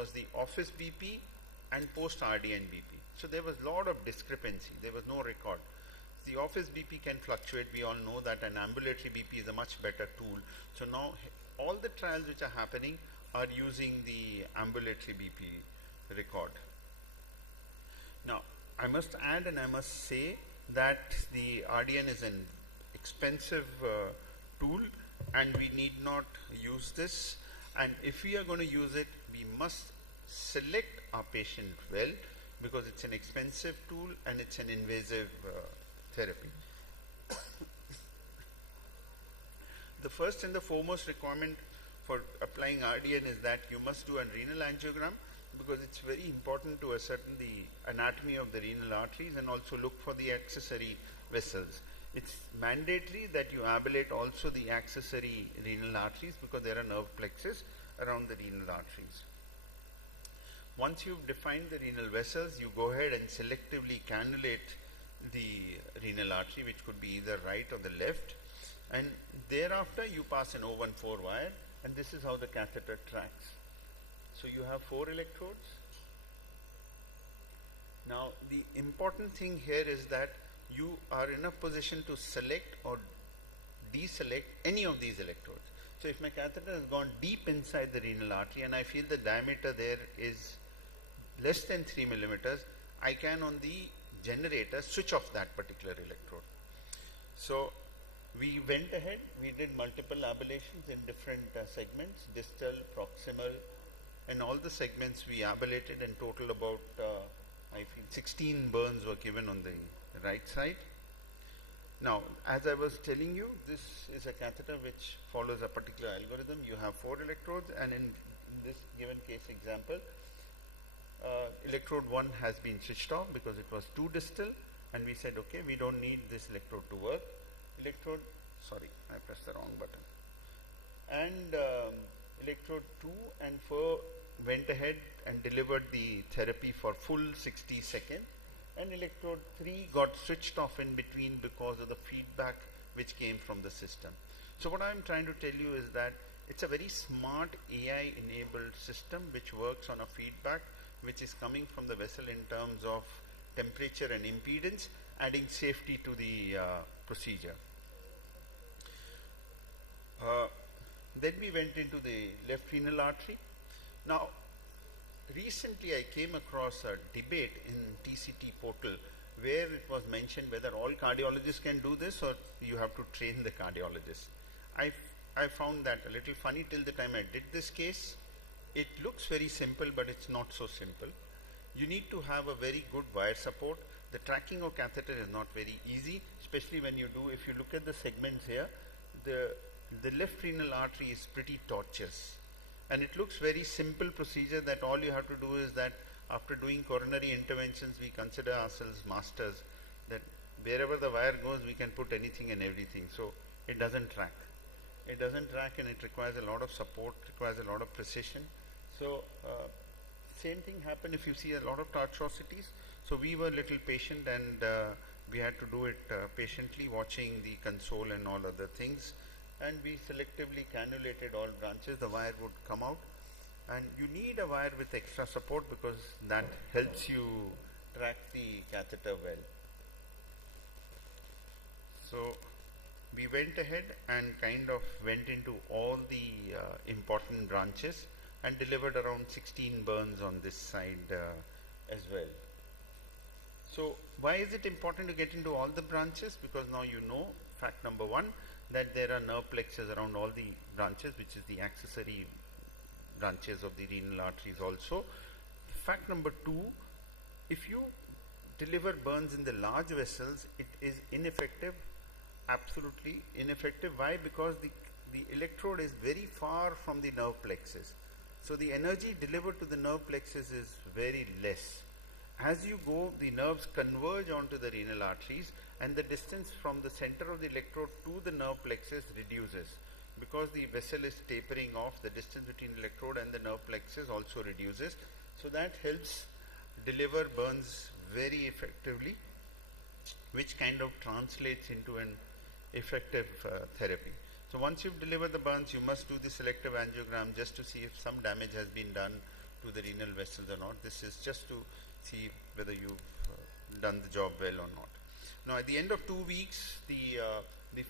was the office BP and post RDN BP. So there was a lot of discrepancy. There was no record. The office BP can fluctuate. We all know that an ambulatory BP is a much better tool. So now all the trials which are happening are using the ambulatory BP record. Now I must add and I must say that the RDN is an expensive tool and we need not use this, and if we are going to use it we must select our patient well, because it's an expensive tool and it's an invasive therapy. The first and the foremost requirement for applying RDN is that you must do a renal angiogram, because it's very important to ascertain the anatomy of the renal arteries and also look for the accessory vessels. It's mandatory that you ablate also the accessory renal arteries, because there are nerve plexus around the renal arteries. Once you've defined the renal vessels, you go ahead and selectively cannulate the renal artery, which could be either right or the left, and thereafter you pass an O14 wire, and this is how the catheter tracks. So you have 4 electrodes. Now the important thing here is that you are in a position to select or deselect any of these electrodes. So if my catheter has gone deep inside the renal artery and I feel the diameter there is less than 3 millimeters, I can on the generator switch off that particular electrode. So we went ahead, we did multiple ablations in different segments, distal, proximal, and all the segments we ablated, and total about I feel 16 burns were given on the right side. Now as I was telling you, this is a catheter which follows a particular algorithm. You have 4 electrodes, and in this given case example, electrode 1 has been switched off because it was too distal, and we said okay, we don't need this electrode to work. Electrode, sorry, I pressed the wrong button, and electrode 2 and 4 went ahead and delivered the therapy for full 60 seconds, and electrode 3 got switched off in between because of the feedback which came from the system. So what I am trying to tell you is that it's a very smart AI enabled system which works on a feedback which is coming from the vessel in terms of temperature and impedance, adding safety to the procedure. Then we went into the left renal artery. Now recently I came across a debate in TCT portal where it was mentioned whether all cardiologists can do this or you have to train the cardiologist. I found that a little funny till the time I did this case. It looks very simple, but it's not so simple. You need to have a very good wire support. The tracking of catheter is not very easy, especially when you do, if you look at the segments here, the left renal artery is pretty tortuous. And it looks very simple procedure that all you have to do is that after doing coronary interventions, we consider ourselves masters, that wherever the wire goes, we can put anything and everything. So it doesn't track. It doesn't track, and it requires a lot of support, requires a lot of precision. So same thing happened if you see a lot of tortuosities. So we were a little patient, and we had to do it patiently, watching the console and all other things. And we selectively cannulated all branches. The wire would come out, and you need a wire with extra support because that helps you track the catheter well. So we went ahead and kind of went into all the important branches and delivered around 16 burns on this side as well. So why is it important to get into all the branches? Because now you know, fact number 1, that there are nerve plexus around all the branches, which is the accessory branches of the renal arteries also. Fact number 2, if you deliver burns in the large vessels, it is ineffective, absolutely ineffective. Why? Because the electrode is very far from the nerve plexus. So the energy delivered to the nerve plexus is very less. As you go, the nerves converge onto the renal arteries, and the distance from the center of the electrode to the nerve plexus reduces. Because the vessel is tapering off, the distance between electrode and the nerve plexus also reduces. So that helps deliver burns very effectively, which kind of translates into an effective therapy. So once you've delivered the burns, you must do the selective angiogram just to see if some damage has been done to the renal vessels or not. This is just to see whether you've done the job well or not. Now, at the end of 2 weeks, the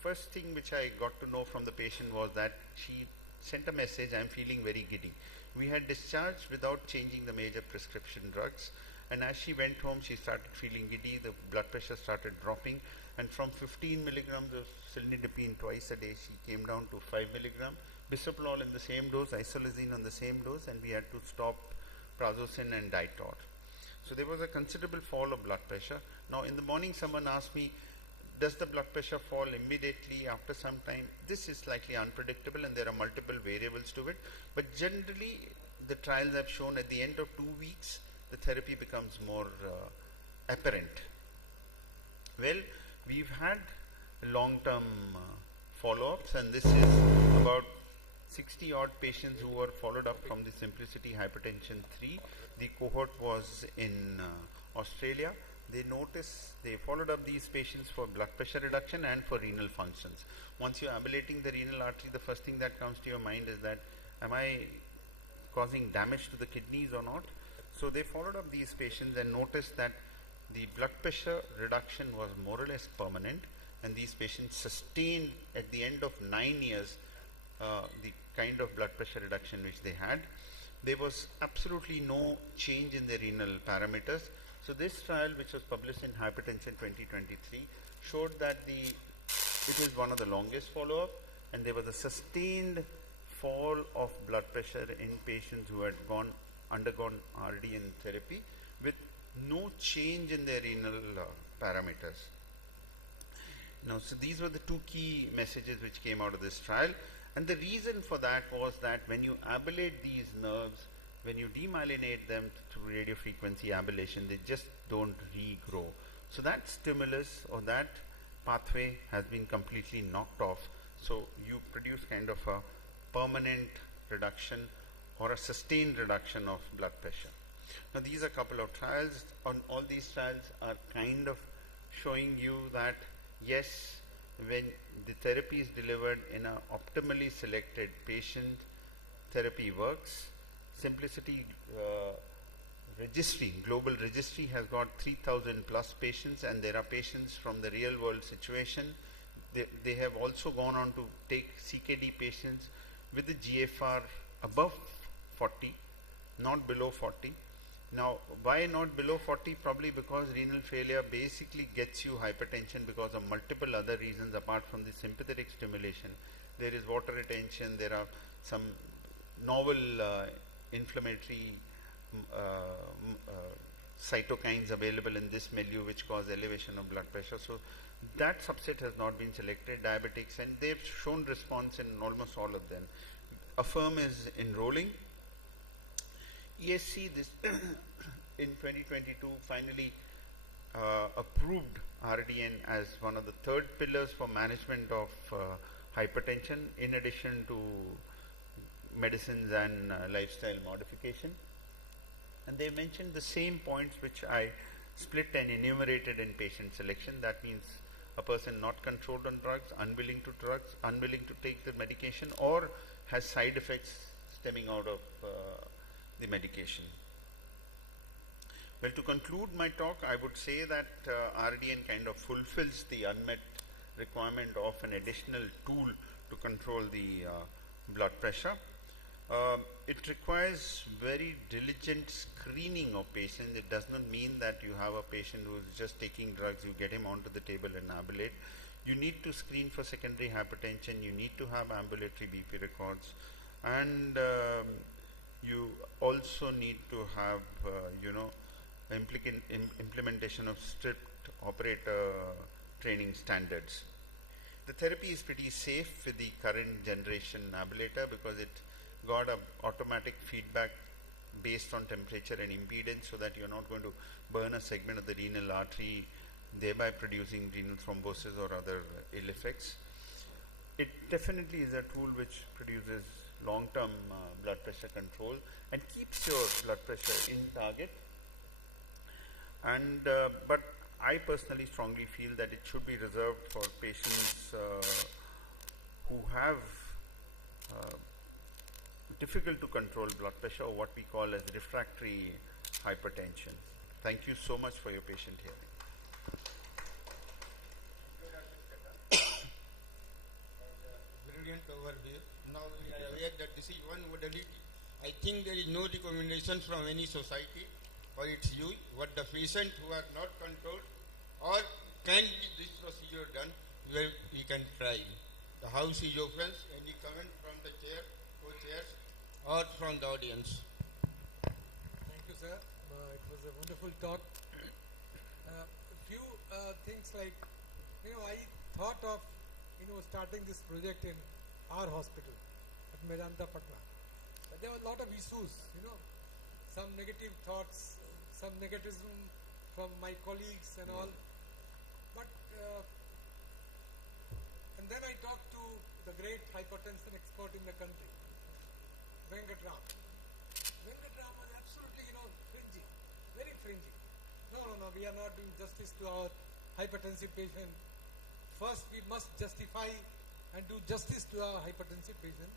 first thing which I got to know from the patient was that she sent a message, "I'm feeling very giddy." We had discharged without changing the major prescription drugs, and as she went home, she started feeling giddy, the blood pressure started dropping, and from 15 milligrams of cilnidipine twice a day, she came down to 5 milligram, bisoprolol in the same dose, isolazine on the same dose, and we had to stop prazosin and Ditor. So there was a considerable fall of blood pressure. Now in the morning someone asked me, does the blood pressure fall immediately after some time? This is slightly unpredictable and there are multiple variables to it, but generally the trials have shown at the end of 2 weeks the therapy becomes more apparent. Well, we've had long-term follow-ups, and this is about 60 odd patients who were followed up from the Simplicity Hypertension 3. The cohort was in Australia. They followed up these patients for blood pressure reduction and for renal functions. Once you're ablating the renal artery, the first thing that comes to your mind is that, am I causing damage to the kidneys or not? So they followed up these patients and noticed that the blood pressure reduction was more or less permanent, and these patients sustained at the end of 9 years the kind of blood pressure reduction which they had. There was absolutely no change in the renal parameters. So this trial, which was published in Hypertension 2023, showed that it is one of the longest follow-up, and there was a sustained fall of blood pressure in patients who had undergone RDN therapy with no change in their renal parameters. Now, so these were the two key messages which came out of this trial, and the reason for that was that when you ablate these nerves, when you demyelinate them through radiofrequency ablation, they just don't regrow. So that stimulus or that pathway has been completely knocked off. So you produce kind of a permanent reduction or a sustained reduction of blood pressure. Now these are a couple of trials. All these trials are kind of showing you that yes, when the therapy is delivered in an optimally selected patient, therapy works. Simplicity global registry has got 3,000 plus patients, and there are patients from the real world situation. They have also gone on to take CKD patients with the GFR above 40, not below 40. Now, why not below 40? Probably because renal failure basically gets you hypertension because of multiple other reasons apart from the sympathetic stimulation. There is water retention, there are some novel inflammatory cytokines available in this milieu which cause elevation of blood pressure. So that subset has not been selected, diabetics, and they've shown response in almost all of them. AFFIRM is enrolling. ESC this in 2022 finally approved RDN as one of the third pillars for management of hypertension, in addition to medicines and lifestyle modification. And they mentioned the same points which I split and enumerated in patient selection. That means a person not controlled on drugs, unwilling to take the medication, or has side effects stemming out of the medication. Well, to conclude my talk, I would say that RDN kind of fulfills the unmet requirement of an additional tool to control the blood pressure. It requires very diligent screening of patients. It does not mean that you have a patient who is just taking drugs, you get him onto the table and ablate. You need to screen for secondary hypertension, you need to have ambulatory BP records, and you also need to have implementation of strict operator training standards. The therapy is pretty safe with the current generation ablator because it got a automatic feedback based on temperature and impedance, so that you're not going to burn a segment of the renal artery, thereby producing renal thrombosis or other ill effects. It definitely is a tool which produces long-term blood pressure control and keeps your blood pressure in target. And but I personally strongly feel that it should be reserved for patients who have difficult to control blood pressure, or what we call as refractory hypertension. Thank you so much for your patient hearing. Brilliant overview. Now we are aware that this is one modality. I think there is no recommendation from any society for its use. What the patient who are not controlled or can be this procedure done, where we can try. The house is open. Any comment from the chair, co-chairs, or from the audience? Thank you, sir. It was a wonderful talk. A few things like, I thought of, starting this project in our hospital at Medanta, Patna. But there were a lot of issues, some negative thoughts, some negativism from my colleagues and all. But, and then I talked to the great hypertension expert in the country, Venkatram. Venkatram was absolutely, fringy, very fringy. No, we are not doing justice to our hypertensive patient. First, we must justify and do justice to our hypertensive patient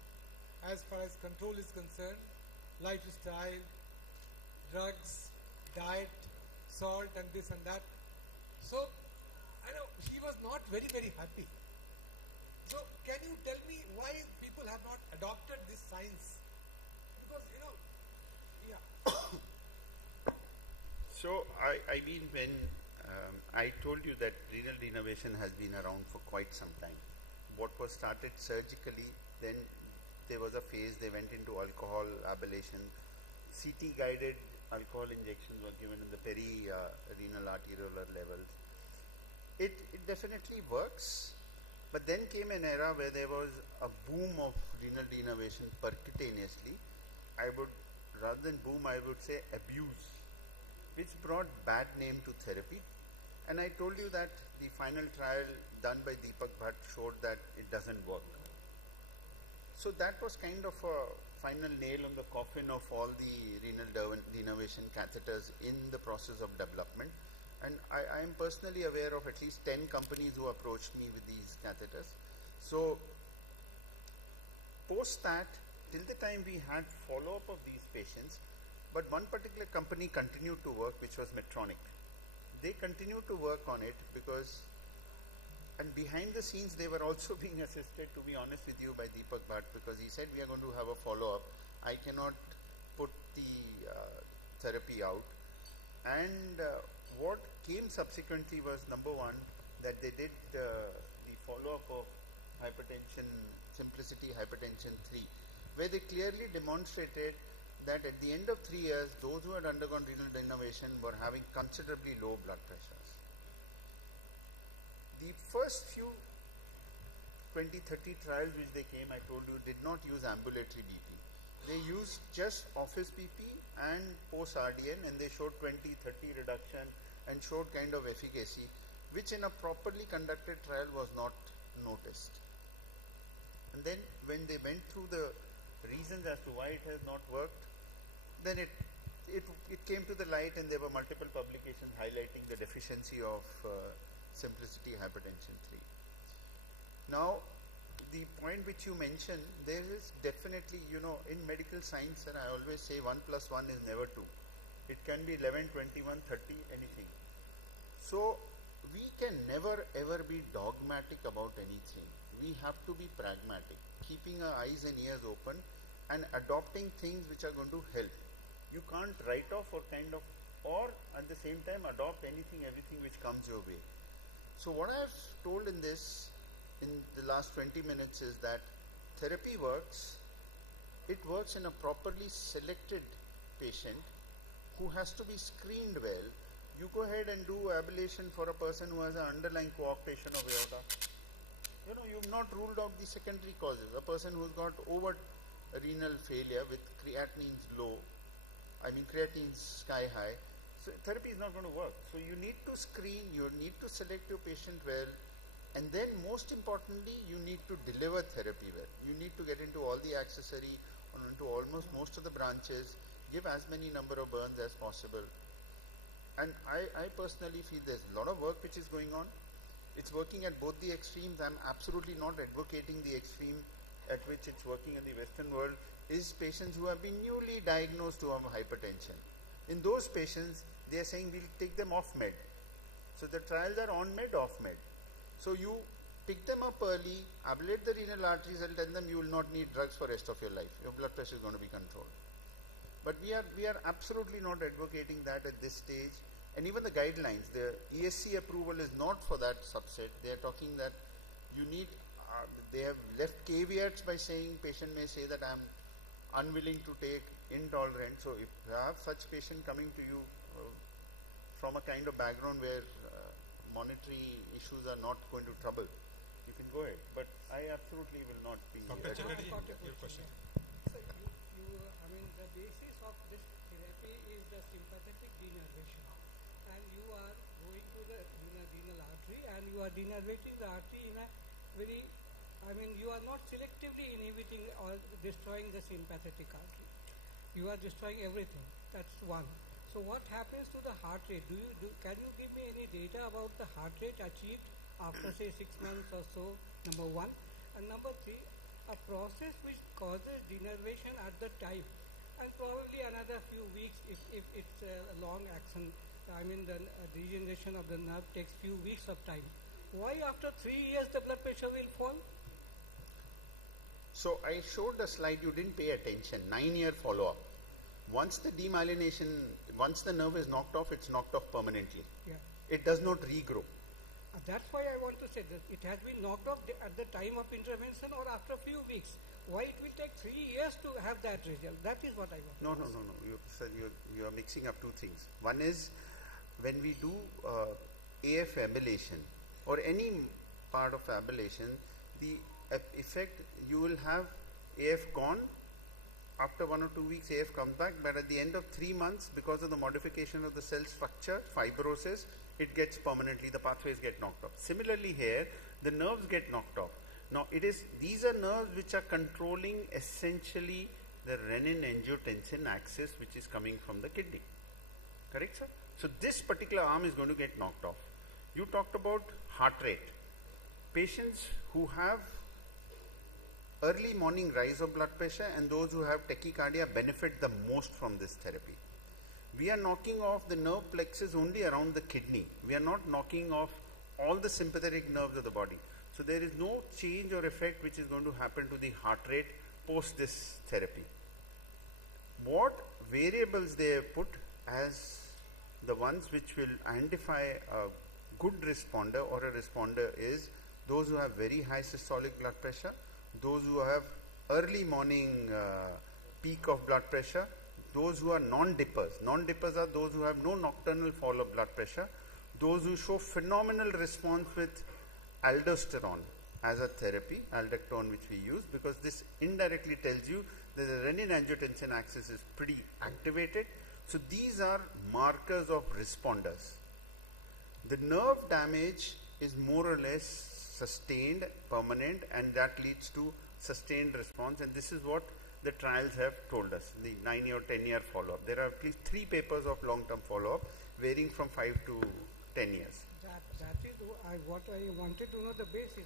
as far as control is concerned, lifestyle, drugs, diet, salt and this and that. So, I know she was not very, very happy. So, can you tell me why people have not adopted this science? Because, So, I mean, when I told you that renal denervation has been around for quite some time. What was started surgically, then there was a phase they went into alcohol ablation. CT guided alcohol injections were given in the renal arteriolar levels. It definitely works, but then came an era where there was a boom of renal denervation percutaneously. Rather than boom, I would say abuse, which brought bad name to therapy. And I told you that the final trial done by Deepak Bhatt showed that it doesn't work. So that was kind of a final nail on the coffin of all the renal denervation catheters in the process of development. And I am personally aware of at least 10 companies who approached me with these catheters. So post that, till the time we had follow-up of these patients, but one particular company continued to work, which was Medtronic. They continued to work on it because, and behind the scenes they were also being assisted, to be honest with you, by Deepak Bhatt, because he said we are going to have a follow-up. I cannot put the therapy out. And what came subsequently was, number one, that they did the follow-up of hypertension, Simplicity Hypertension 3, where they clearly demonstrated that at the end of 3 years, those who had undergone renal denervation were having considerably low blood pressures. The first few 20-30 trials which they came, I told you, did not use ambulatory BP. They used just office BP and post-RDN, and they showed 20-30 reduction and showed kind of efficacy, which in a properly conducted trial was not noticed. And then when they went through the reasons as to why it has not worked, then it came to the light, and there were multiple publications highlighting the deficiency of Simplicity Hypertension 3. Now, the point which you mentioned, there is definitely, in medical science, and I always say 1 + 1 is never 2. It can be 11, 21, 30, anything. So, we can never ever be dogmatic about anything. We have to be pragmatic, keeping our eyes and ears open and adopting things which are going to help. You can't write off or at the same time adopt everything which comes your way. So what I have told in the last 20 minutes is that therapy works. It works in a properly selected patient who has to be screened well. You go ahead and do ablation for a person who has an underlying coarctation of aorta. You've not ruled out the secondary causes. A person who's got overt renal failure with creatinines low, creatinine's sky high, so therapy is not going to work. So you need to screen, you need to select your patient well, and then most importantly, you need to deliver therapy well. You need to get into all the accessory, into almost most of the branches, give as many number of burns as possible. And I personally feel there's a lot of work which is going on. It's working at both the extremes. I'm absolutely not advocating the extreme at which it's working in the Western world. is patients who have been newly diagnosed to have hypertension. In those patients, they are saying we'll take them off med. So the trials are on med, off med. So you pick them up early, ablate the renal arteries, and tell them you will not need drugs for rest of your life. Your blood pressure is going to be controlled. But we are absolutely not advocating that at this stage. And even the guidelines, the ESC approval is not for that subset. They are talking that you need, they have left caveats by saying patient may say that I'm unwilling to take, intolerant. So if you have such patient coming to you from a kind of background where monetary issues are not going to trouble, you can go ahead. But I absolutely will not be. Dr. Chatterjee, your question. So I mean, the basis of this therapy is the sympathetic denervation, and you are going to the renal artery, and you are denervating the artery in a very, I mean, you are not selectively inhibiting or destroying the sympathetic artery. You are destroying everything. That's one. So what happens to the heart rate? Can you give me any data about the heart rate achieved after say 6 months or so? Number one. And number three, a process which causes denervation at the time, and probably another few weeks if it's a long action. I mean, the degeneration of the nerve takes few weeks of time. Why after 3 years the blood pressure will fall? So I showed the slide, you didn't pay attention. 9-year follow-up. Once the demyelination, once the nerve is knocked off, it's knocked off permanently. Yeah. It does not regrow. That's why I want to say that it has been knocked off at the time of intervention or after a few weeks. Why it will take 3 years to have that result? That is what I want. No. You are mixing up two things. One is when we do AF ablation or any part of ablation, the effect, you will have AF gone. After 1 or 2 weeks, AF comes back, but at the end of 3 months, because of the modification of the cell structure, fibrosis, it gets permanently, the pathways get knocked off. Similarly here, the nerves get knocked off. Now, these are nerves which are controlling essentially the renin-angiotensin axis, which is coming from the kidney. Correct, sir? So this particular arm is going to get knocked off. You talked about heart rate. Patients who have early morning rise of blood pressure and those who have tachycardia benefit the most from this therapy. We are knocking off the nerve plexus only around the kidney. We are not knocking off all the sympathetic nerves of the body. So there is no change or effect which is going to happen to the heart rate post this therapy. What variables they have put as the ones which will identify a good responder or a responder is those who have very high systolic blood pressure, those who have early morning peak of blood pressure, those who are non-dippers. Non-dippers are those who have no nocturnal fall of blood pressure, those who show phenomenal response with aldosterone as a therapy, aldactone which we use, because this indirectly tells you that the renin-angiotensin axis is pretty activated. So these are markers of responders. The nerve damage is more or less sustained, permanent, and that leads to sustained response, and this is what the trials have told us, the 9-year or 10-year follow-up. There are at least 3 papers of long-term follow-up varying from 5 to 10 years. That is what I wanted to know, the basis.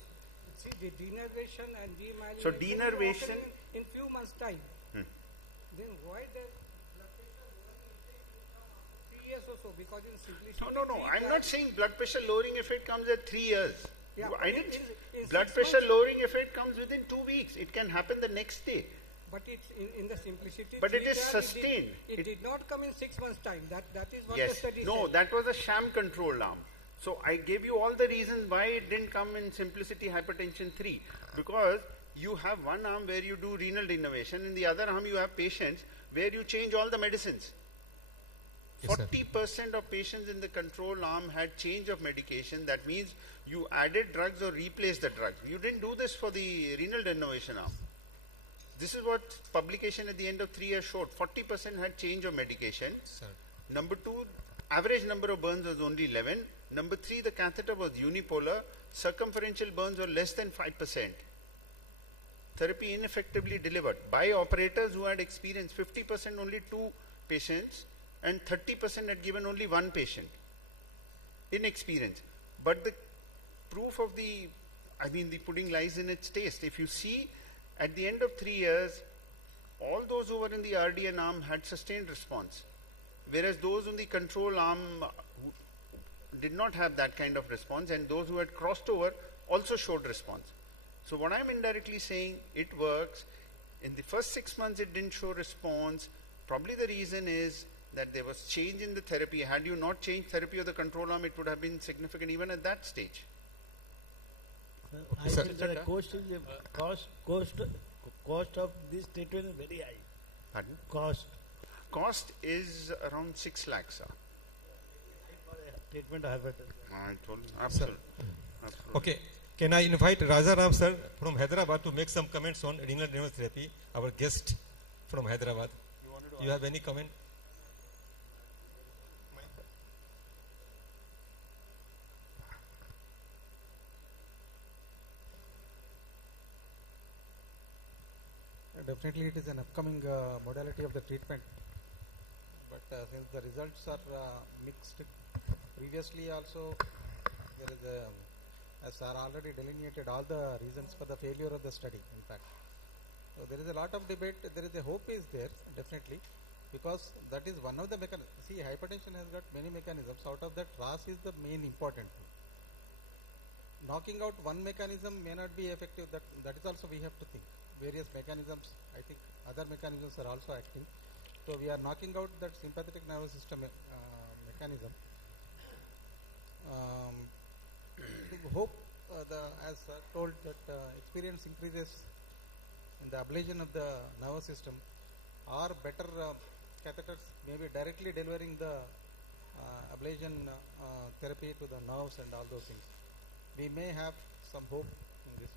See, the denervation and demyelination. So denervation in few months' time. Then why the blood pressure lowering effect will come after 3 years or so? Because in simplicity. No. I'm not saying blood pressure lowering effect comes at 3 years. Yeah, I didn't. in Blood 6 pressure months, lowering effect comes within 2 weeks. It can happen the next day. But it's in the simplicity. But it is trial, sustained. It did not come in 6 months' time. That is what the Yes. study No, said. that was a sham control arm. So I gave you all the reasons why it didn't come in simplicity hypertension 3. Because you have one arm where you do renal denervation, in the other arm you have patients where you change all the medicines. 40% of patients in the control arm had change of medication. That means you added drugs or replaced the drugs. You didn't do this for the renal denervation arm. This is what publication at the end of 3 years showed. 40% had change of medication. Sir. Number 2, average number of burns was only 11. Number 3, the catheter was unipolar. Circumferential burns were less than 5%. Therapy ineffectively delivered by operators who had experienced 50% only 2 patients and 30% had given only 1 patient. Inexperience. But the proof of the pudding lies in its taste. If you see at the end of 3 years, all those who were in the RDN arm had sustained response, whereas those in the control arm did not have that kind of response, and those who had crossed over also showed response. So what I'm indirectly saying, it works. In the first 6 months it didn't show response. Probably the reason is that there was change in the therapy. Had you not changed therapy of the control arm, it would have been significant even at that stage. I think the cost is cost of this treatment is very high. Pardon? Cost is around 6 lakhs, sir. for a treatment of hypertension. I told you. Absolutely. Okay. Can I invite Rajaram sir from Hyderabad to make some comments on renal nerve therapy? Our guest from Hyderabad. You have any comment? Definitely it is an upcoming modality of the treatment, but since the results are mixed, previously also there is a, as sir already delineated all the reasons for the failure of the study, in fact. So there is a lot of debate, there is a hope is there, definitely, because that is one of the mechanisms. See, hypertension has got many mechanisms, out of that RAS is the main important one. Knocking out one mechanism may not be effective, that is also we have to think. Various mechanisms, I think other mechanisms are also acting. So we are knocking out that sympathetic nervous system mechanism. Hope, as told, that experience increases in the ablation of the nervous system, or better catheters may be directly delivering the ablation therapy to the nerves and all those things. We may have some hope in this.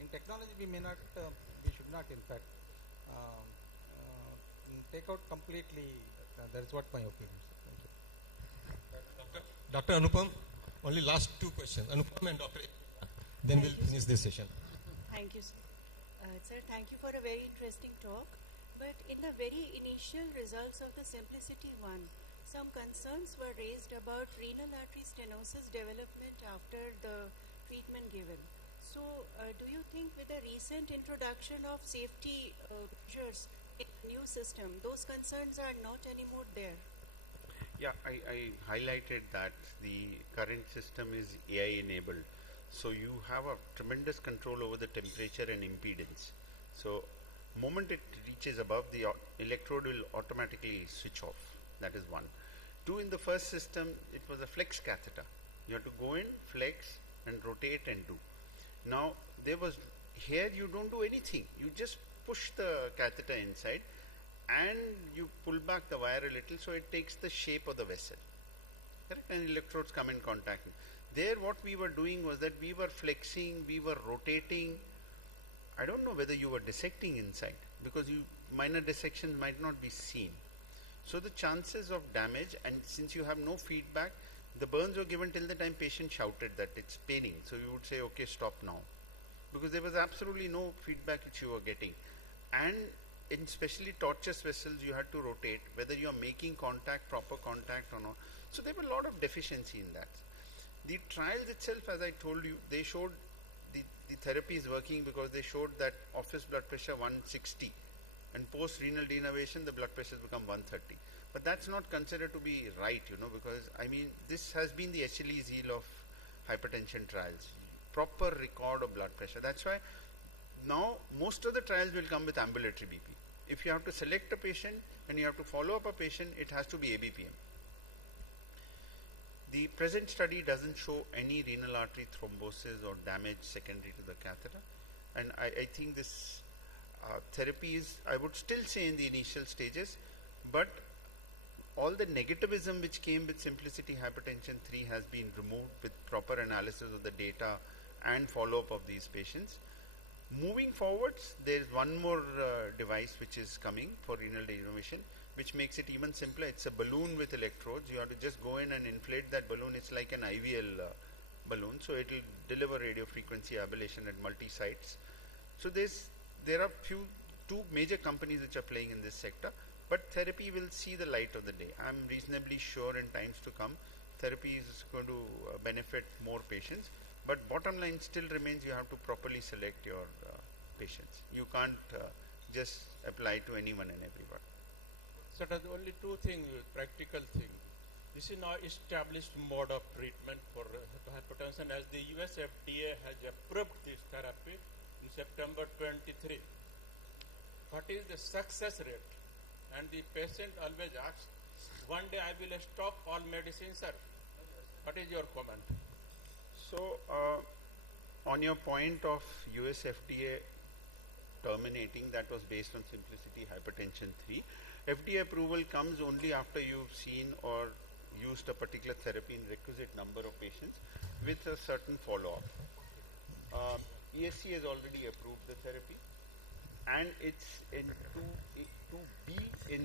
In technology, we may not, we should not, in fact, take out completely. That is what my opinion is. Thank you. Dr. Anupam, only last two questions. Anupam and Dr. Then we'll finish this session. Thank you, sir. Sir, thank you for a very interesting talk. But in the very initial results of the Simplicity 1, some concerns were raised about renal artery stenosis development after the treatment given. So, do you think with the recent introduction of safety measures in the new system, those concerns are not anymore there? Yeah, I highlighted that the current system is AI enabled. So you have a tremendous control over the temperature and impedance. So moment it reaches above, the electrode will automatically switch off. That is one. Two, in the first system, it was a flex catheter. You have to go in, flex and rotate and do. Now here you don't do anything. You just push the catheter inside and you pull back the wire a little so it takes the shape of the vessel. Correct? And electrodes come in contact. There what we were doing was that we were flexing, we were rotating. I don't know whether you were dissecting inside, because minor dissections might not be seen. So the chances of damage, and since you have no feedback, the burns were given till the time patient shouted that it's paining. So you would say, okay, stop now. Because there was absolutely no feedback which you were getting. And in especially tortuous vessels, you had to rotate, whether you are making contact, proper contact or not. So there were a lot of deficiency in that. The trials itself, as I told you, they showed the therapy is working because they showed that office blood pressure 160 and post renal denervation the blood pressure has become 130. But that's not considered to be right, because I mean this has been the Achilles heel of hypertension trials. Proper record of blood pressure. That's why now most of the trials will come with ambulatory BP. If you have to select a patient and you have to follow up a patient, it has to be ABPM. The present study doesn't show any renal artery thrombosis or damage secondary to the catheter, and I think this therapy is, I would still say, in the initial stages, but all the negativism which came with Simplicity Hypertension 3 has been removed with proper analysis of the data and follow-up of these patients. Moving forwards, there is one more device which is coming for renal denervation, which makes it even simpler. It's a balloon with electrodes. You have to just go in and inflate that balloon. It's like an IVL balloon, so it will deliver radio frequency ablation at multi-sites. So there are two major companies which are playing in this sector, but therapy will see the light of the day. I'm reasonably sure in times to come, therapy is going to benefit more patients. But bottom line still remains, you have to properly select your patients. You can't just apply to anyone and everyone. So there's only two things, practical thing. This is now established mode of treatment for hypertension, as the US FDA has approved this therapy in September 23. What is the success rate? And the patient always asks, one day I will stop all medicine, sir. What is your comment? So, on your point of US FDA terminating, that was based on Simplicity Hypertension 3. FDA approval comes only after you've seen or used a particular therapy in requisite number of patients with a certain follow-up. ESC has already approved the therapy, and it's in 2B in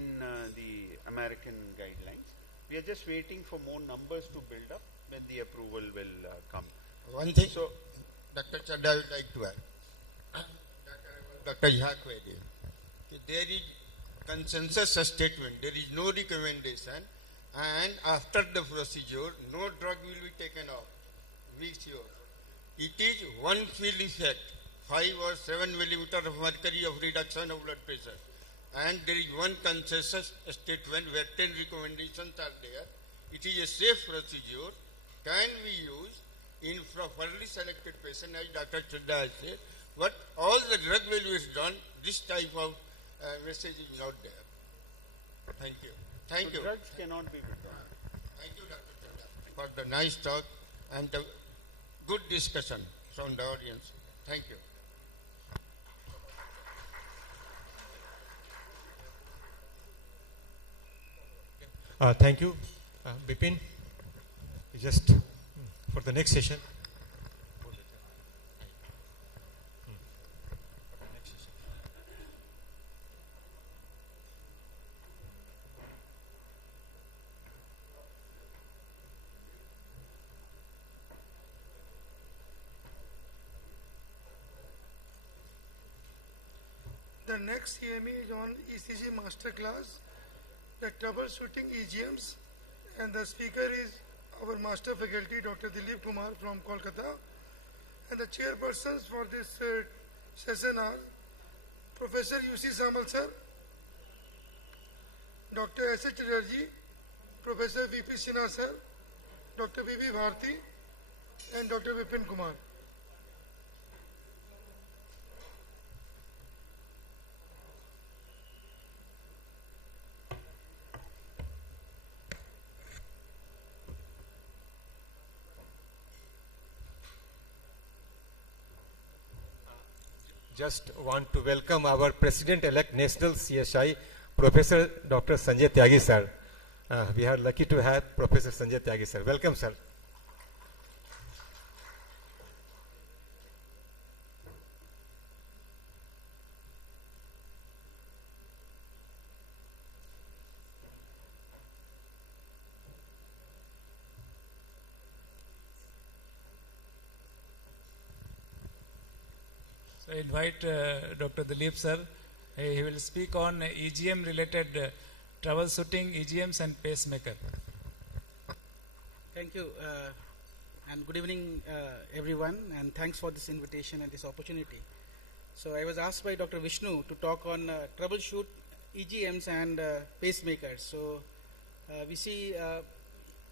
the American guidelines. We are just waiting for more numbers to build up when the approval will come. One thing, So, Dr. Chadda, I would like to add. Dr. Yakwedi, there is consensus statement, there is no recommendation, and after the procedure, no drug will be taken off. Be sure. It is one field effect, 5 or 7 millimeter of mercury of reduction of blood pressure. And there is one consensus statement where 10 recommendations are there. It is a safe procedure, can be used in properly selected patient, as Dr. Chadda has said, but all the drug value is done, this type of message is not there. Thank you. Thank you. drugs cannot be withdrawn. Thank you, Dr. Chadda, for the nice talk and the good discussion from the audience. Thank you. Thank you, Bipin. Just for the next session. The next CME is on ECG Masterclass, the troubleshooting EGMs, and the speaker is our master faculty, Dr. Dilip Kumar from Kolkata, and the chairpersons for this session are Professor U.C. Samal sir, Dr. S.H. Chatterjee, Professor V.P. Sinha sir, Dr. V.V. Bharti, and Dr. Vipin Kumar. Just want to welcome our President-elect National CSI, Professor Dr. Sanjay Tyagi sir. We are lucky to have Professor Sanjay Tyagi sir. Welcome, sir. So I invite Dr. Dilip sir. He will speak on EGM related troubleshooting EGMs and pacemaker. Thank you and good evening everyone, and thanks for this invitation and this opportunity. So I was asked by Dr. Vishnu to talk on troubleshoot EGMs and pacemakers. So we see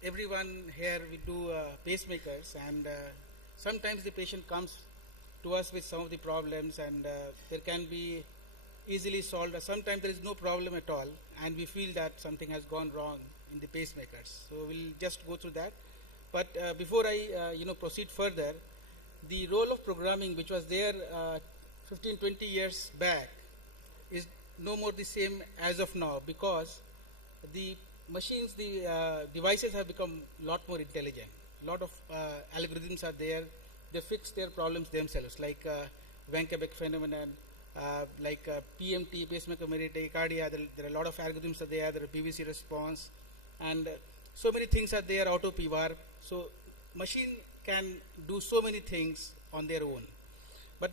everyone here we do pacemakers, and sometimes the patient comes to us with some of the problems, and there can be easily solved. Sometimes there is no problem at all, and we feel that something has gone wrong in the pacemakers. So we'll just go through that. But before I proceed further, the role of programming, which was there 15-20 years back, is no more the same as of now, because the machines, the devices have become a lot more intelligent. A lot of algorithms are there. They fix their problems themselves, like Van Quebec phenomenon, like PMT, pacemaker tachycardia. There are a lot of algorithms are there. There are PVC response, and so many things are there. Auto PVAR. So machine can do so many things on their own, but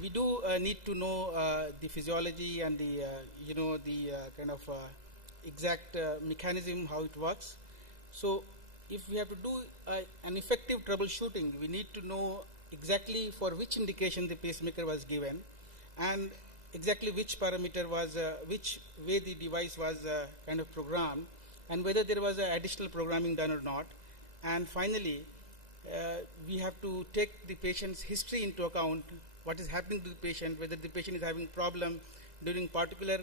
we do need to know the physiology and the kind of exact mechanism how it works. So if we have to do an effective troubleshooting, we need to know exactly for which indication the pacemaker was given, and exactly which parameter was, which way the device was kind of programmed, and whether there was additional programming done or not. And finally, we have to take the patient's history into account, what is happening to the patient, whether the patient is having problem during particular,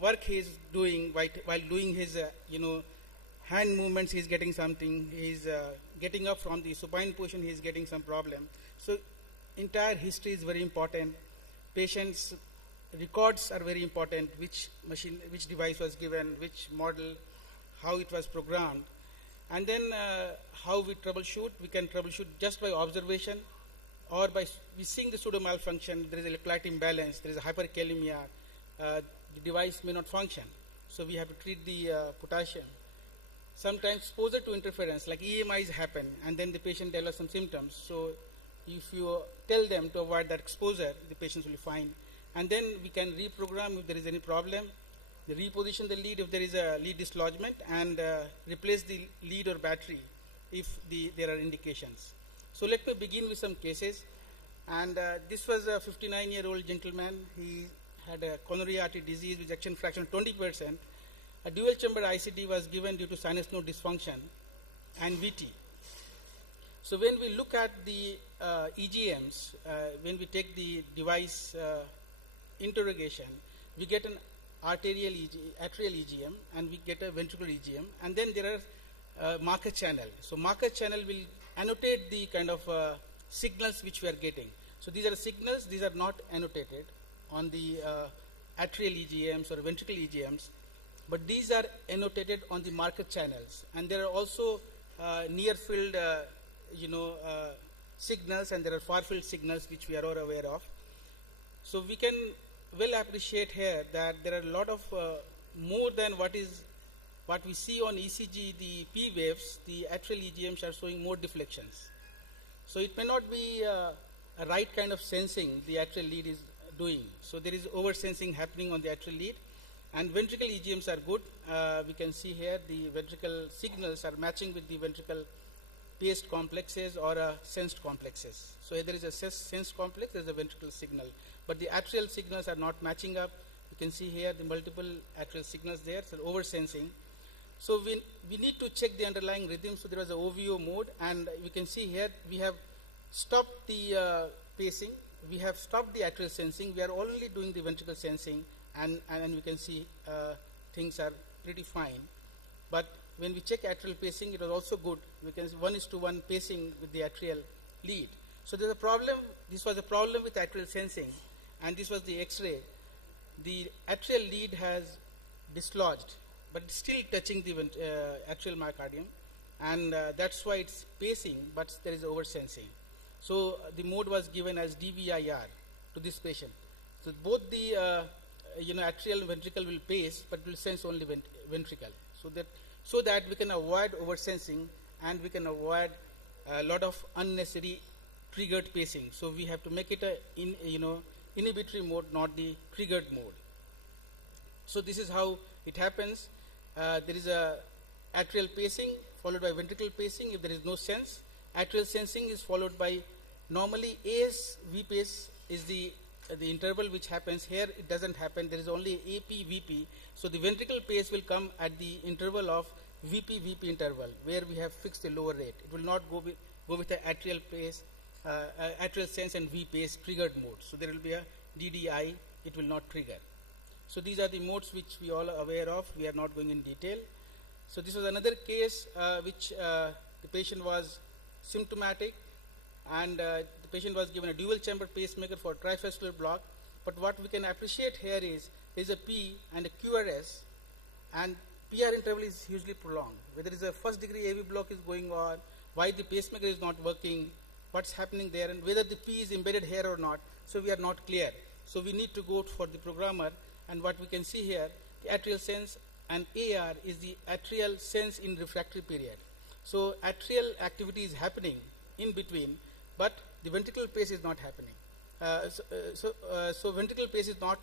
work he is doing while doing his, hand movements, he is getting something, he is getting up from the supine position, he is getting some problem. So entire history is very important. Patient's records are very important, which machine, which device was given, which model, how it was programmed. And then how we troubleshoot. We can troubleshoot just by observation, or by we seeing the pseudo malfunction. There is electrolyte imbalance, there is a hyperkalemia, the device may not function. So we have to treat the potassium. Sometimes exposure to interference, like EMIs happen, and then the patient develops some symptoms. So if you tell them to avoid that exposure, the patients will be fine. And then we can reprogram if there is any problem. Reposition the lead if there is a lead dislodgement, and replace the lead or battery if there are indications. So let me begin with some cases. And this was a 59-year-old gentleman. He had a coronary artery disease with ejection fraction of 20%. A dual chamber ICD was given due to sinus node dysfunction and VT. So when we look at the EGMs, when we take the device interrogation, we get an atrial EGM, and we get a ventricular EGM, and then there are marker channel. So marker channel will annotate the kind of signals which we are getting. So these are signals, these are not annotated on the atrial EGMs or ventricular EGMs, but these are annotated on the marker channels. And there are also near field signals, and there are far field signals which we are all aware of. So we can well appreciate here that there are a lot of more than what we see on ECG, the P waves. The atrial EGMs are showing more deflections. So it may not be a right kind of sensing the atrial lead is doing. So there is over sensing happening on the atrial lead, and ventricle EGMs are good. We can see here the ventricle signals are matching with the ventricle paced complexes or sensed complexes. So if there is a sensed complex, there is a ventricle signal, but the atrial signals are not matching up. You can see here the multiple atrial signals there, so over sensing. So we need to check the underlying rhythm. So there was a OVO mode, and we can see here we have stopped the pacing, we have stopped the atrial sensing, we are only doing the ventricle sensing, and we can see things are pretty fine. But when we check atrial pacing, it was also good. We can see 1:1 pacing with the atrial lead. So there's a problem. This was a problem with atrial sensing, and this was the X-ray. The atrial lead has dislodged, but it's still touching the atrial myocardium, and that's why it's pacing, but there is oversensing. So the mode was given as DVIR to this patient. So both the atrial and ventricle will pace, but will sense only ventricle. So that we can avoid oversensing, and we can avoid a lot of unnecessary triggered pacing. So we have to make it a inhibitory mode, not the triggered mode. So this is how it happens. There is a atrial pacing followed by ventricular pacing. If there is no sense, atrial sensing is followed by, normally AS V pace is the interval which happens. Here it doesn't happen. There is only AP VP. So the ventricular pace will come at the interval of VP interval, where we have fixed the lower rate. It will not go with the atrial pace, atrial sense and V pace triggered mode. So there will be a DDI. It will not trigger. So these are the modes which we all are aware of. We are not going in detail. So this was another case which the patient was symptomatic, and the patient was given a dual chamber pacemaker for trifascicular block. But what we can appreciate here is there is a P and a QRS, and PR interval is hugely prolonged. Whether it is a first degree AV block is going on, why the pacemaker is not working, what's happening there, and whether the P is embedded here or not. So we are not clear. So we need to go for the programmer, and what we can see here, the atrial sense and AR is the atrial sense in refractory period. So atrial activity is happening in between, but the ventricular pace is not happening. So ventricular pace is not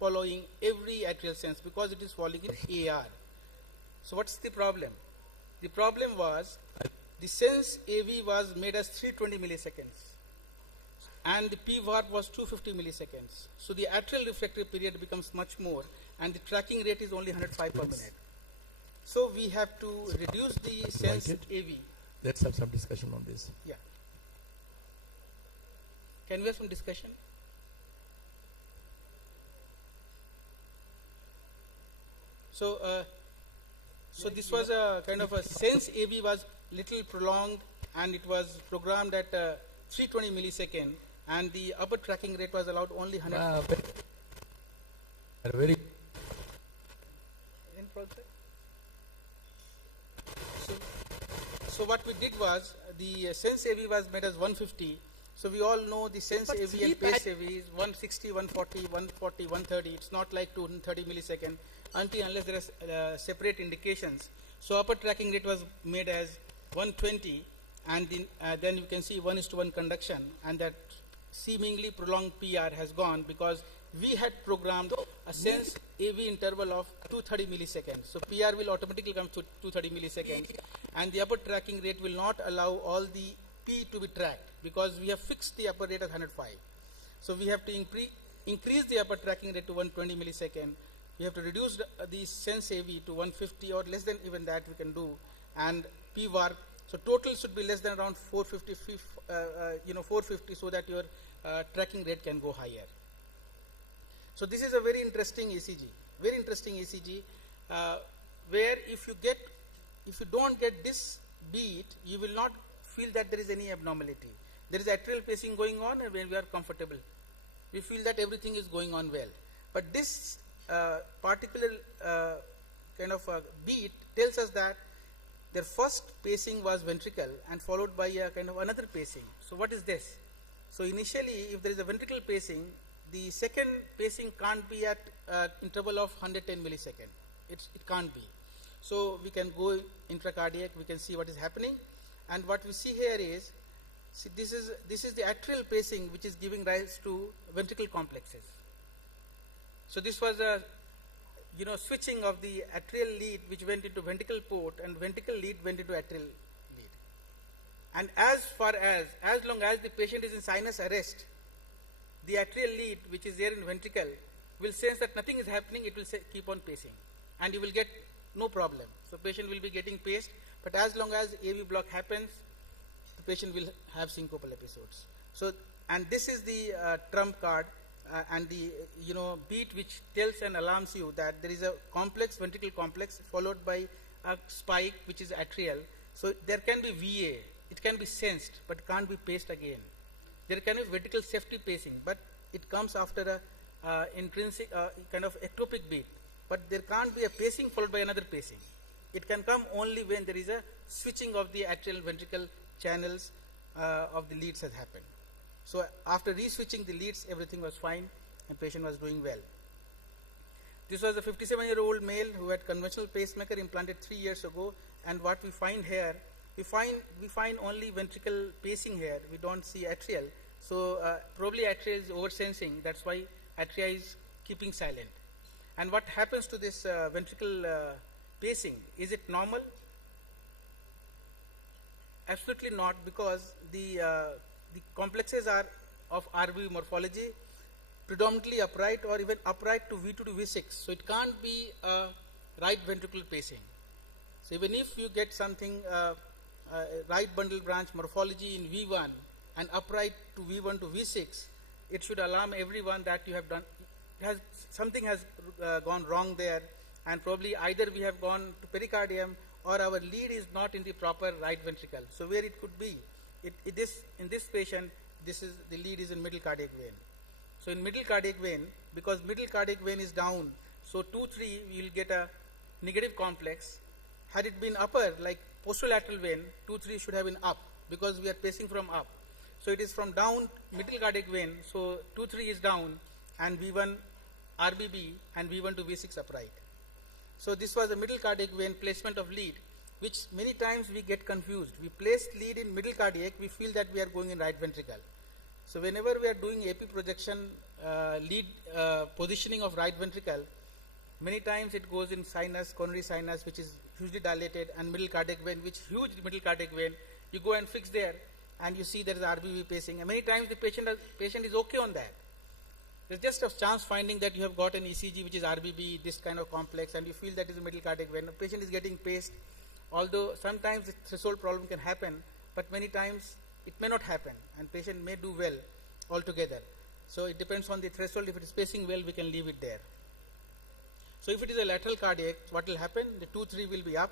following every atrial sense because it is following in AR. So what's the problem? The problem was the sense AV was made as 320 milliseconds, and the P warp was 250 milliseconds. So the atrial refractory period becomes much more, and the tracking rate is only 105 per minute. So we have to reduce the sense AV. Let's have some discussion on this. Yeah. Can we have some discussion? So, so this was a kind of a sense AV was little prolonged, and it was programmed at 320 millisecond, and the upper tracking rate was allowed only 100. Very. In progress. So what we did was the sense AV was made as 150. So we all know the sense AV and pace AV is 160, 140, 140, 130. It's not like 230 millisecond unless there are separate indications. So upper tracking rate was made as 120, and then you can see 1:1 conduction, and that seemingly prolonged PR has gone because we had programmed a sense AV interval of 230 milliseconds. So PR will automatically come to 230 milliseconds, and the upper tracking rate will not allow all the P to be tracked because we have fixed the upper rate at 105. So we have to increase the upper tracking rate to 120 millisecond. We have to reduce the sense AV to 150 or less than even that we can do, and P warp. So total should be less than around 450, 450, so that your tracking rate can go higher. So this is a very interesting ECG, where if you don't get this beat, you will not feel that there is any abnormality. There is atrial pacing going on, and when we are comfortable, we feel that everything is going on well. But this particular kind of beat tells us that their first pacing was ventricle and followed by a kind of another pacing. So what is this? So initially, if there is a ventricle pacing, the second pacing can't be at interval of 110 millisecond. It can't be. So we can go intracardiac, we can see what is happening, and what we see here is, see, this is the atrial pacing which is giving rise to ventricle complexes. So this was a switching of the atrial lead which went into ventricle port, and ventricle lead went into atrial lead. And as long as the patient is in sinus arrest, the atrial lead which is there in ventricle will sense that nothing is happening, it will keep on pacing, and you will get no problem. So patient will be getting paced, but as long as AV block happens, the patient will have syncopal episodes. So, and this is the trump card and the beat which tells and alarms you that there is a complex, ventricle complex, followed by a spike which is atrial. So there can be VA, it can be sensed, but can't be paced again. There can be vertical safety pacing, but it comes after a intrinsic kind of ectopic beat. But there can't be a pacing followed by another pacing. It can come only when there is a switching of the atrial ventricle channels of the leads has happened. So after re-switching the leads, everything was fine and patient was doing well. This was a 57-year-old male who had conventional pacemaker implanted 3 years ago, and what we find here, we find only ventricle pacing here. We don't see atrial. So probably atria is oversensing. That's why atria is keeping silent. And what happens to this ventricle pacing? Is it normal? Absolutely not, because the complexes are of RV morphology, predominantly upright or even upright to V2 to V6. So it can't be right ventricular pacing. So even if you get something right bundle branch morphology in V1 and upright to V1 to V6, it should alarm everyone that you have done, something has gone wrong there, and probably either we have gone to pericardium or our lead is not in the proper right ventricle. So where it could be, it is in this patient, the lead is in middle cardiac vein. So in middle cardiac vein, because middle cardiac vein is down, so 2-3 we will get a negative complex. Had it been upper, like posterolateral vein, 2-3 should have been up, because we are pacing from up. So it is from down middle cardiac vein, so 2-3 is down, and V1 RBB and V1 to V6 upright. So this was a middle cardiac vein placement of lead, which many times we get confused. We place lead in middle cardiac, we feel that we are going in right ventricle. So whenever we are doing AP projection, lead positioning of right ventricle, many times it goes in sinus, coronary sinus, which is hugely dilated, and middle cardiac vein, which huge middle cardiac vein, you go and fix there, and you see there is RBB pacing. And many times the patient is okay on that. There's just a chance finding that you have got an ECG which is RBB, this kind of complex, and you feel that is a middle cardiac when the patient is getting paced. Although sometimes the threshold problem can happen, but many times it may not happen, and patient may do well altogether. So it depends on the threshold. If it is pacing well, we can leave it there. So if it is a lateral cardiac, what will happen? The 2-3 will be up,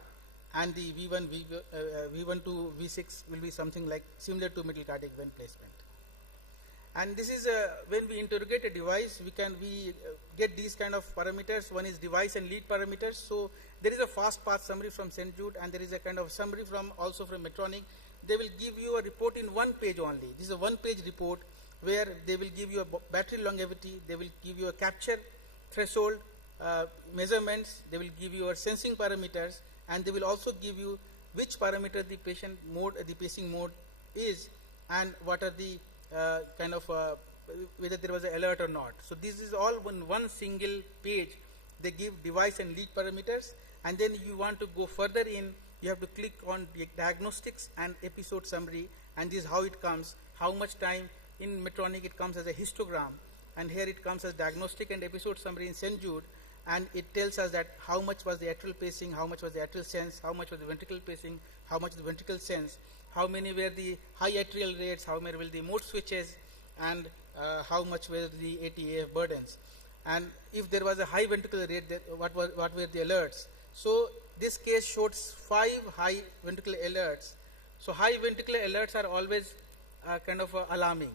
and the V1 to V6 will be something like similar to middle cardiac vein placement. And this is when we interrogate a device, we get these kind of parameters. One is device and lead parameters. So there is a fast path summary from St. Jude, and there is a kind of summary also from Medtronic. They will give you a report in one page only. This is a one-page report where they will give you a battery longevity, they will give you a capture threshold measurements, they will give you a sensing parameters, and they will also give you which parameter the patient mode, the pacing mode is, and what are the whether there was an alert or not. So this is all one single page. They give device and lead parameters, and then you want to go further in, you have to click on diagnostics and episode summary, and this is how it comes, how much time. In Medtronic it comes as a histogram, and here it comes as diagnostic and episode summary in St. Jude, and it tells us that how much was the atrial pacing, how much was the atrial sense, how much was the ventricle pacing, how much the ventricle sense, how many were the high atrial rates, how many were the mode switches, and how much were the ATAF burdens. And if there was a high ventricular rate, what were the alerts? So this case shows 5 high ventricular alerts. So high ventricular alerts are always alarming.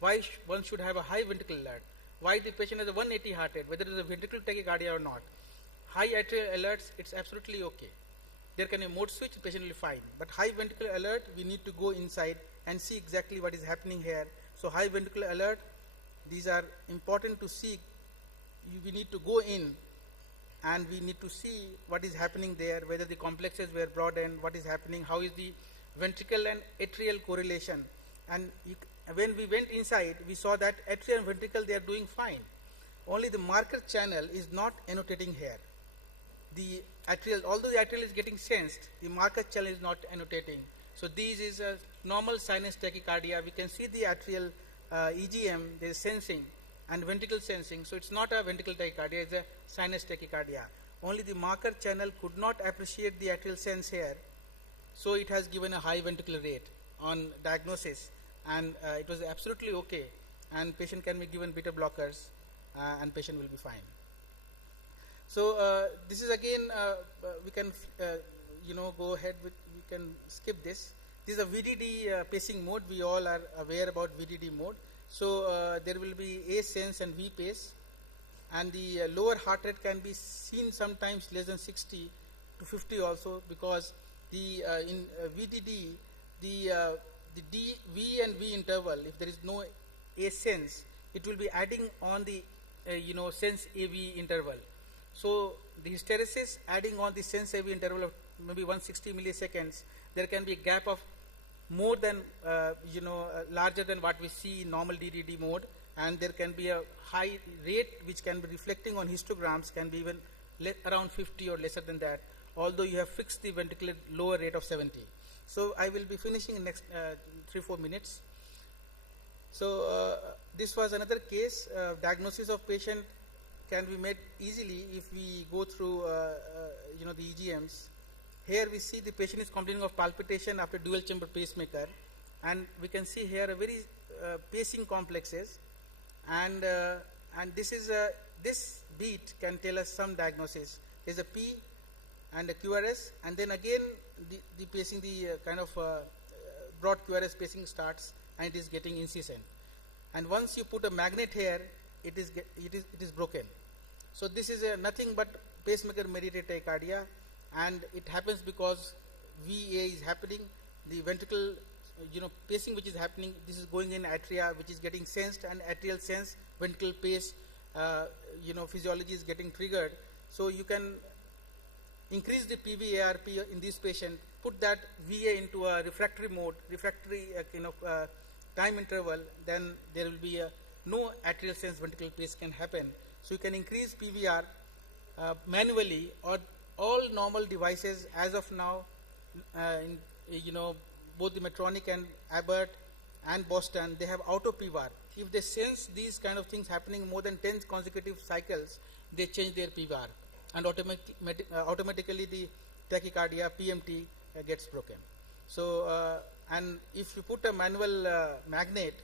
Why one should have a high ventricular alert? Why the patient has a 180 heart rate, whether it is a ventricular tachycardia or not. High atrial alerts, it's absolutely okay. There can be a mode switch, the patient will be fine. But high ventricular alert, we need to go inside and see exactly what is happening here. So high ventricular alert, these are important to see. We need to go in and we need to see what is happening there, whether the complexes were broadened, what is happening, how is the ventricle and atrial correlation. And when we went inside, we saw that atrial and ventricle, they are doing fine. Only the marker channel is not annotating here. The atrial, although the atrial is getting sensed, the marker channel is not annotating. So this is a normal sinus tachycardia. We can see the atrial EGM, there is sensing, and ventricle sensing. So it's not a ventricle tachycardia, it's a sinus tachycardia. Only the marker channel could not appreciate the atrial sense here. So it has given a high ventricular rate on diagnosis, and it was absolutely okay, and patient can be given beta blockers and patient will be fine. So this is again, we can go ahead with, we can skip this. This is a VDD pacing mode. We all are aware about VDD mode. So there will be A sense and V pace, and the lower heart rate can be seen sometimes less than 60 to 50 also, because the in VDD the V and V interval, if there is no A sense, it will be adding on the sense AV interval. So the hysteresis adding on the sense AV interval of maybe 160 milliseconds, there can be a gap of more than larger than what we see in normal DDD mode, and there can be a high rate which can be reflecting on histograms, can be even around 50 or lesser than that, although you have fixed the ventricular lower rate of 70. So I will be finishing in next 3-4 minutes. So this was another case. Diagnosis of patient can be made easily if we go through the EGMs. Here we see the patient is complaining of palpitation after dual chamber pacemaker, and we can see here a very pacing complexes, and this is this beat can tell us some diagnosis. There is a P and a QRS, and then again the pacing, the broad QRS pacing starts, and it is getting incessant. And once you put a magnet here, it is broken. So this is nothing but pacemaker mediated tachycardia, and it happens because VA is happening, the ventricle pacing which is happening, this is going in atria which is getting sensed, and atrial sense, ventricle pace physiology is getting triggered. So you can increase the PVARP in this patient, put that VA into a refractory mode, refractory time interval, then there will be no atrial sense ventricle pace can happen. So you can increase PVR manually, or all normal devices as of now, both the Medtronic and Abbott and Boston, they have auto PVAR. If they sense these kind of things happening more than 10 consecutive cycles, they change their PVAR, and automatically the tachycardia, PMT, gets broken. So, and if you put a manual magnet,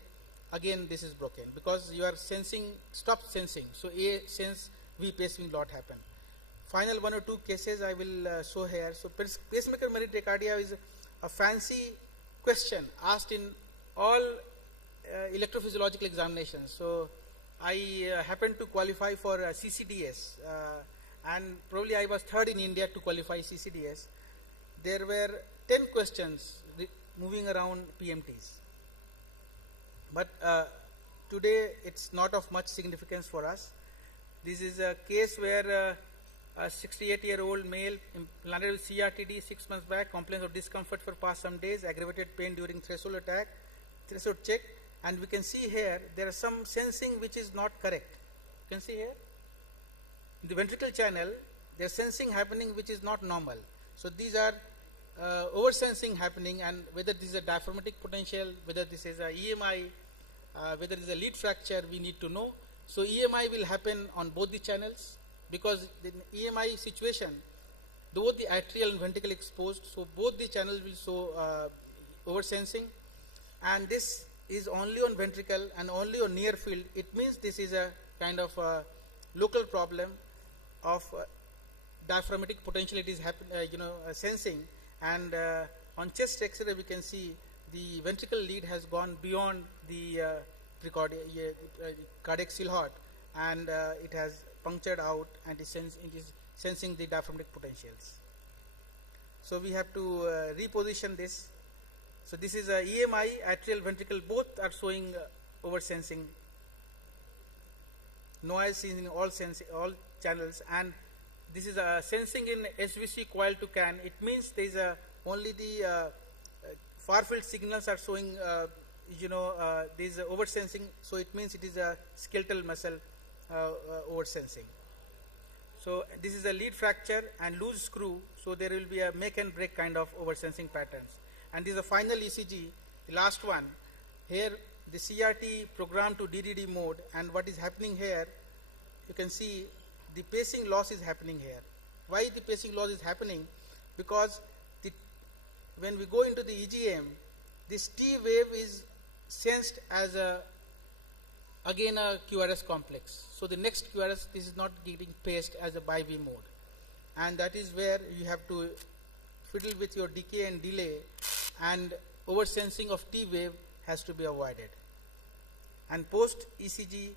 again this is broken because you are sensing, stop sensing. So A sense, V pacing lot happen. Final 1 or 2 cases I will show here. So pacemaker merit tachycardia is a fancy question asked in all electrophysiological examinations. So I happened to qualify for CCDS, and probably I was third in India to qualify CCDS. There were 10 questions moving around PMTs. But today it's not of much significance for us. This is a case where a 68-year-old male landed with CRTD 6 months back, complains of discomfort for past some days, aggravated pain during threshold attack, threshold check, and we can see here there is some sensing which is not correct. You can see here in the ventricle channel there is sensing happening which is not normal. So these are oversensing happening, and whether this is a diaphragmatic potential, whether this is a EMI, whether it is a lead fracture, we need to know. So EMI will happen on both the channels, because in EMI situation, both the atrial and ventricle exposed, so both the channels will show oversensing, and this is only on ventricle and only on near field. It means this is a kind of a local problem of diaphragmatic potential. It is sensing, and on chest X-ray we can see the ventricle lead has gone beyond the cardiac silhouette, and it has punctured out, and it is sensing the diaphragmatic potentials. So we have to reposition this. So this is a EMI, atrial, ventricle, both are showing oversensing. Noise in all channels, and this is a sensing in SVC coil to CAN. It means there is only the far field signals are showing, there is oversensing. So it means it is a skeletal muscle oversensing. So this is a lead fracture and loose screw. So there will be a make and break kind of oversensing patterns. And this is the final ECG, the last one. Here the CRT programmed to DDD mode, and what is happening here, you can see the pacing loss is happening here. Why the pacing loss is happening? Because when we go into the EGM, this T wave is sensed as again a QRS complex. So the next QRS, this is not getting paced as a bi-V mode, and that is where you have to fiddle with your decay and delay, and oversensing of T wave has to be avoided. And post ECG,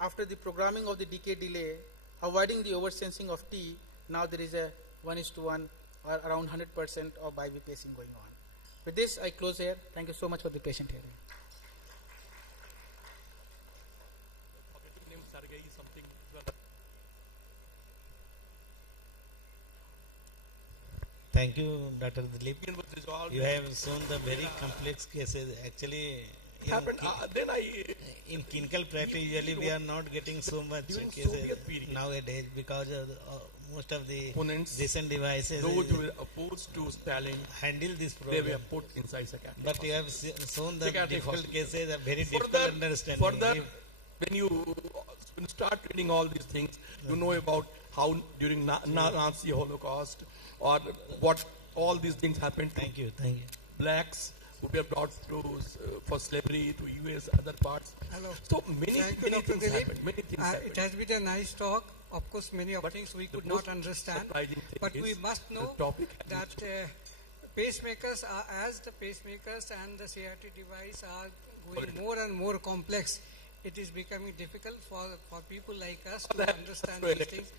after the programming of the decay delay, avoiding the oversensing of T, now there is a 1:1 or around 100% of bi-V pacing going on. With this, I close here. Thank you so much for the patient hearing. Thank you, Dr. Dilip. You have shown the very complex cases. Actually, in clinical practice, usually we are not getting so much cases nowadays because of most of the recent devices. Those who were opposed to Stalin, handle this problem. They were put inside psychiatric. But you have shown the difficult cases, are very difficult understanding. Further, when you start reading all these things, you know about how during Nazi Holocaust, or what all these things happened to thank you. blacks who were brought to for slavery to US, other parts. Hello. So many things happened. Many things happened. It has been a nice talk. Of course, many of things we could not understand, but we must know that pacemakers are, as the pacemakers and the CRT device are going more and more complex, it is becoming difficult for people like us to understand these things.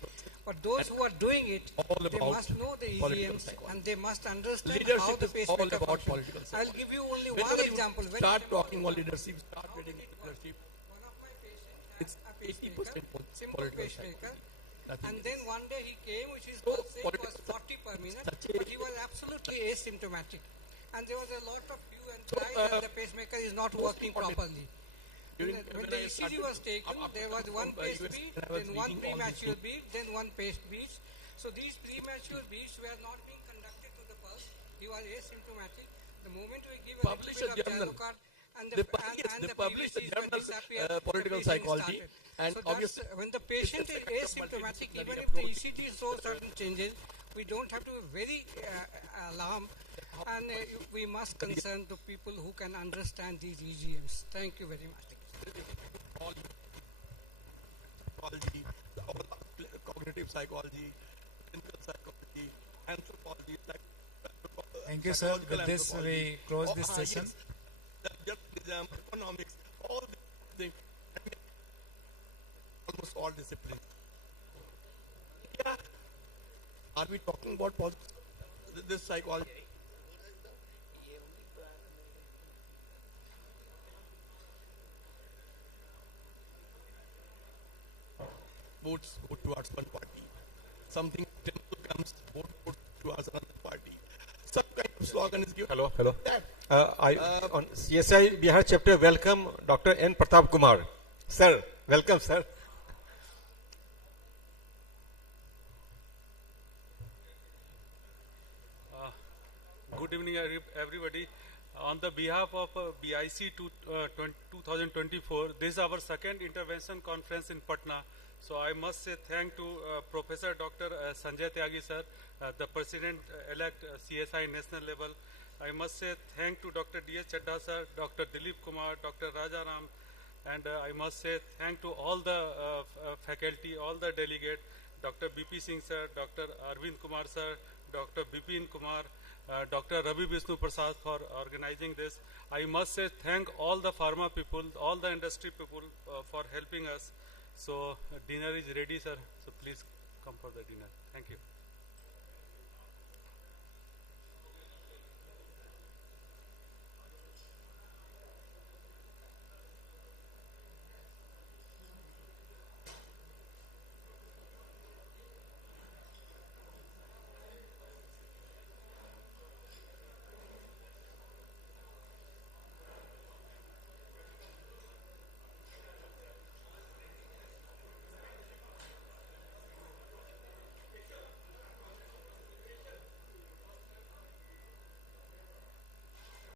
But those who are doing it, they must know the EGMs, and they must understand how the pacemaker functions. I'll give you only one example. When start talking about leadership, start reading leadership. One of my patients It's had a pacemaker, 80% simple pacemaker, and then one day he came, which is pulse rate was 40 per minute, but he was absolutely asymptomatic. And there was a lot of hue and cry that the pacemaker is not working properly. When the ECG was taken, there was one paced beat, then one premature beat, then one paced beat. So these premature beats were not being conducted to the pulse, he was asymptomatic. The moment we give Publish a little bit of journal. Jalocard and They publish a journal, political psychology, and so obviously when the patient is asymptomatic, even if the ECG shows certain changes, we don't have to be very alarmed, and we must concern the people who can understand these EGMs. Thank you very much. Psychology, cognitive psychology, clinical psychology, anthropology. Thank you, sir. With this, we close this session. Yes. Journalism, economics, all things, almost all disciplines. Yeah. Are we talking about this psychology? Votes go towards one party. Something temple comes, vote towards another party. Some kind of slogan is given. Hello. On CSI Bihar chapter, welcome Dr. N. Pratap Kumar. Sir, welcome, sir. Good evening, everybody. On the behalf of BIC 2024, this is our second intervention conference in Patna. So I must say thank to Professor Dr. Sanjay Tyagi sir, the President-elect CSI national level. I must say thank to Dr. D.S. Chadha sir, Dr. Dilip Kumar, Dr. Rajaram, and I must say thank to all the faculty, all the delegates, Dr. B.P. Singh sir, Dr. Arvind Kumar sir, Dr. Bipin Kumar, Dr. Ravi Vishnu Prasad for organizing this. I must say thank all the pharma people, all the industry people for helping us. So dinner is ready, sir. So please come for the dinner.